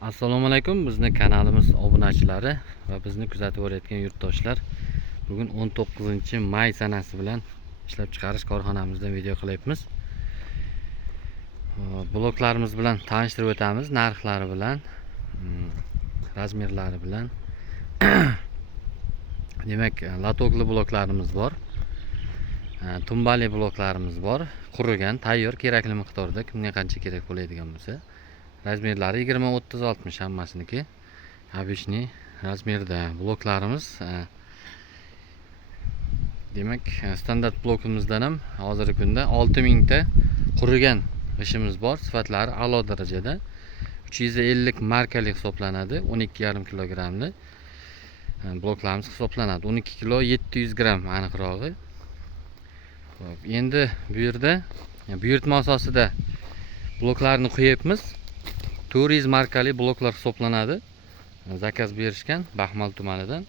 Assalomu alaykum, bizni kanalimiz obunachilari va bizni kuzatib o'rayotgan yurtdoshlar. Bugun 19-may sanasi bilan ishlab chiqarish korxonamizdan video qilyapmiz. Bloklarimiz bilan tanishtirib o'tamiz, narxlari bilan, razmerlari bilan. Demak, latokli bloklarimiz bor. Tumbali bloklarimiz bor. Qurigan, tayyor, kerakli miqdorda kimga qancha kerak bo'ladigan bo'lsa. Razmerlari 20, 30, 60 hammasiniki. Abishni razmerda bloklarimiz. Demak, standart blokimizdan ham hozirgi kunda 6000 ta qurigan g'ishimiz bor. Sifatlari a'lo darajada. 350 markali hisoblanadi. 12,5 kilogramli bloklarimiz hisoblanadi. 12 kilo 700 gram aniqrog'i. Endi bu yerda buyurtma asosida bloklarni qo'yibmiz. Turiz markali bloklar hisoblanadi. Zakaz berishgan Baxmal tumanidan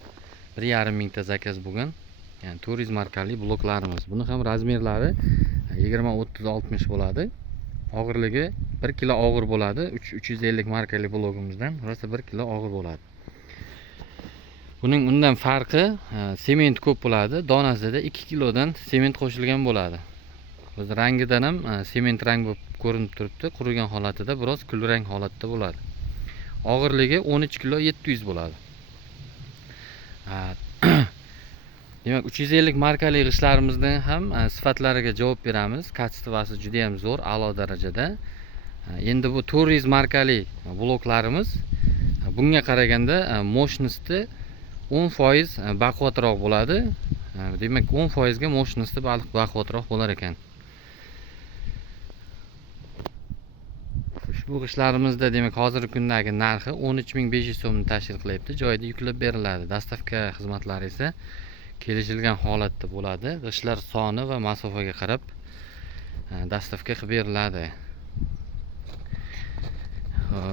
1,5 mingta zakaz bo'lgan. Ya'ni Turiz markali bloklarimiz. Buni ham razmerlari 20, 30, 60 bo'ladi. Og'irligi 1 kilo og'ir bo'ladi. 350 markali blogimizdan rosa 1 kilo og'ir bo'ladi. Buning undan farqi sement ko'p bo'ladi. Donasida 2 kilodan sement qo'shilgan bo'ladi. Biz rangidan ham sement rang bo'lib ko'rinib turibdi. Qurigan holatida biroz kulrang holatda bo'ladi. Og'irligi 13 kilo 700 bo'ladi. Demak, 350 markali g'ishlarimizdan ham sifatlariga javob beramiz. Kачествоsi juda ham zo'r, a'lo darajada. Endi bu Turiz markali bloklarimiz bunga qaraganda mощности 10% baquvvatroq bo'ladi. Demak, 10% ga mощности baquvvatroq bo'lar ekan. Ushbu g'ishlarimizda demak hozirgi kundagi narxi 13500 so'mni tashkil qilyapti. Joyida yuklab beriladi. Dostavka xizmatlari esa kelishilgan holatda bo'ladi. G'ishlar soni va masofaga qarab dostavka qilib beriladi.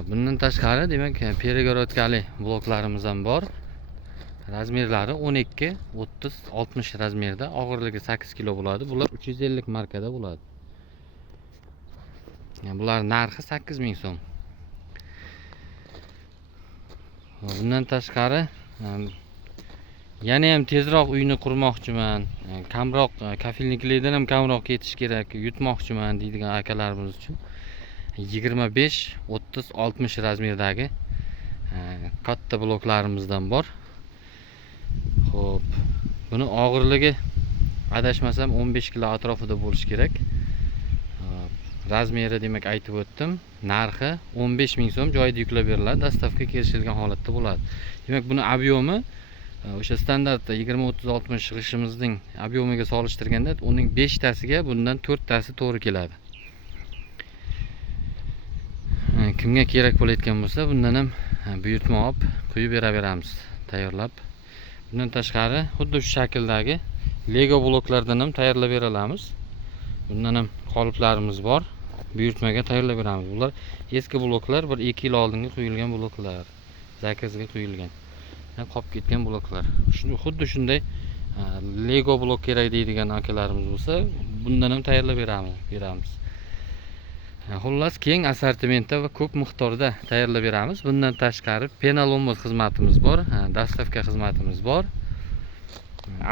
Bundan tashqari demak перегородкали bloklarimiz ham bor. Razmerlari 12, 30, 60 razmerda, og'irligi 8 kilo bo'ladi. Bular 350 markada bo'ladi. Bular narxi 8000 so'm. Bundan tashqari yana ham tezroq uyni qurmoqchiman, kamroq kafilniklardan ham kamroq ketish kerak, yutmoqchiman deydigan akalarimiz uchun 25, 30, 60 razmerdagi katta bloklarimizdan bor. Xo'p, buni og'irligi adashmasam 15 kilo atrofida bo'lishi kerak. Razmeri demak aytib o'tdim. Narxi 15000 so'm joyida yuklab beriladi, dostavka kelishilgan holatda bo'ladi. Demak, buni obyomi o'sha standart 20, 30, 60 g'ishimizning obyomiga solishtirganda uning 5 tasiga bundan 4 tasi to'g'ri keladi. Kimga kerak bo'layotgan bo'lsa, bundan ham buyurtma olib qo'yib beraveramiz, tayyorlab. Bundan tashqari xuddi shu shakldagi Lego bloklardan ham tayyorlab beramiz. Bundan ham qoliplarimiz bor. Buyurtmaga tayyorlab beramiz. Bular eski bloklar, 1-2 yil oldinga qo'yilgan bloklar, zakazga qo'yilgan. Qolib ketgan bloklar. Xuddi shunday Lego blok kerak deydigan akalarimiz bo'lsa, bundan ham tayyorlab beramiz. Xullas, keng assortimentda va ko'p miqdorda tayyorlab beramiz. Bundan tashqari penalomuz xizmatimiz bor, dostavka xizmatimiz bor,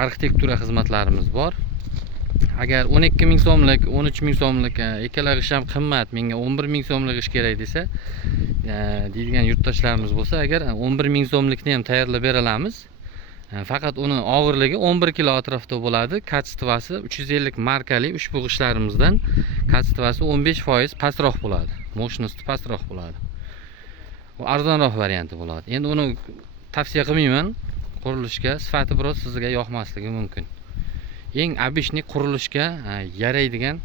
arxitektura xizmatlarimiz bor. Agar 12000 so'mlik, 13000 so'mlik ikkala g'ish ham qimmat, menga 11000 so'mlik g'ish kerak desa, deydigan yurtdoshlarimiz bo'lsa, agar 11000 so'mlikni ham tayyorlab beramiz. Faqat uni og'irligi 11 kilo atrofida bo'ladi. Kачествоsi 350 markali ushbu g'ishlarimizdan kачествоsi 15% pastroq bo'ladi. Mощности pastroq bo'ladi. Bu arzonroq varianti bo'ladi. Endi uni tavsiya qilmayman. Qurilishga sifati biroz sizga yoqmasligi mumkin. Eng abishni qurilishga yaraydigan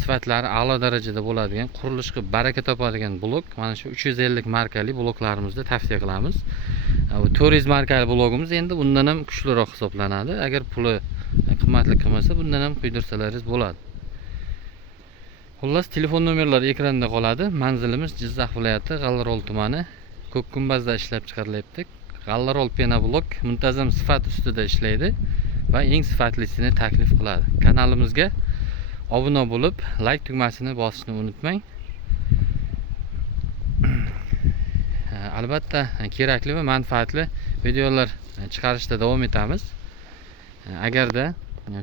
sifatlari a'lo darajada bo'ladigan, qurilishga baraka topadigan blok mana shu 350 markali bloklarimizda tavsiya qilamiz. Turiz markali blogimiz endi bundan ham kuchliroq hisoblanadi. Agar puli qimmatli qilmasa, bundan ham quydirsalaringiz bo'ladi. Xullas, telefon nomerlari ekranda qoladi. Manzilimiz Jizzax viloyati G'allarol tumani Ko'kkumbazda ishlab chiqarilyapti. G'allarol pena blok muntazam sifat ustida ishlaydi va eng sifatlisini taklif qiladi. Kanalimizga obuna bo'lib, like tugmasini bosishni unutmang. albatta kerakli va manfaatli videolar chiqarishda davom etamiz. Agarda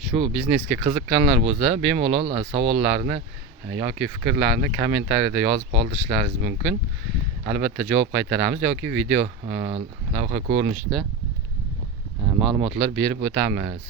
shu biznesga qiziqqanlar bo'lsa, bemalol savollarni yoki fikrlarni kommentariyada yozib qoldirishlaringiz mumkin. Albatta javob qaytaramiz yoki video lavha ko'rinishida ma'lumotlar berib o'tamiz.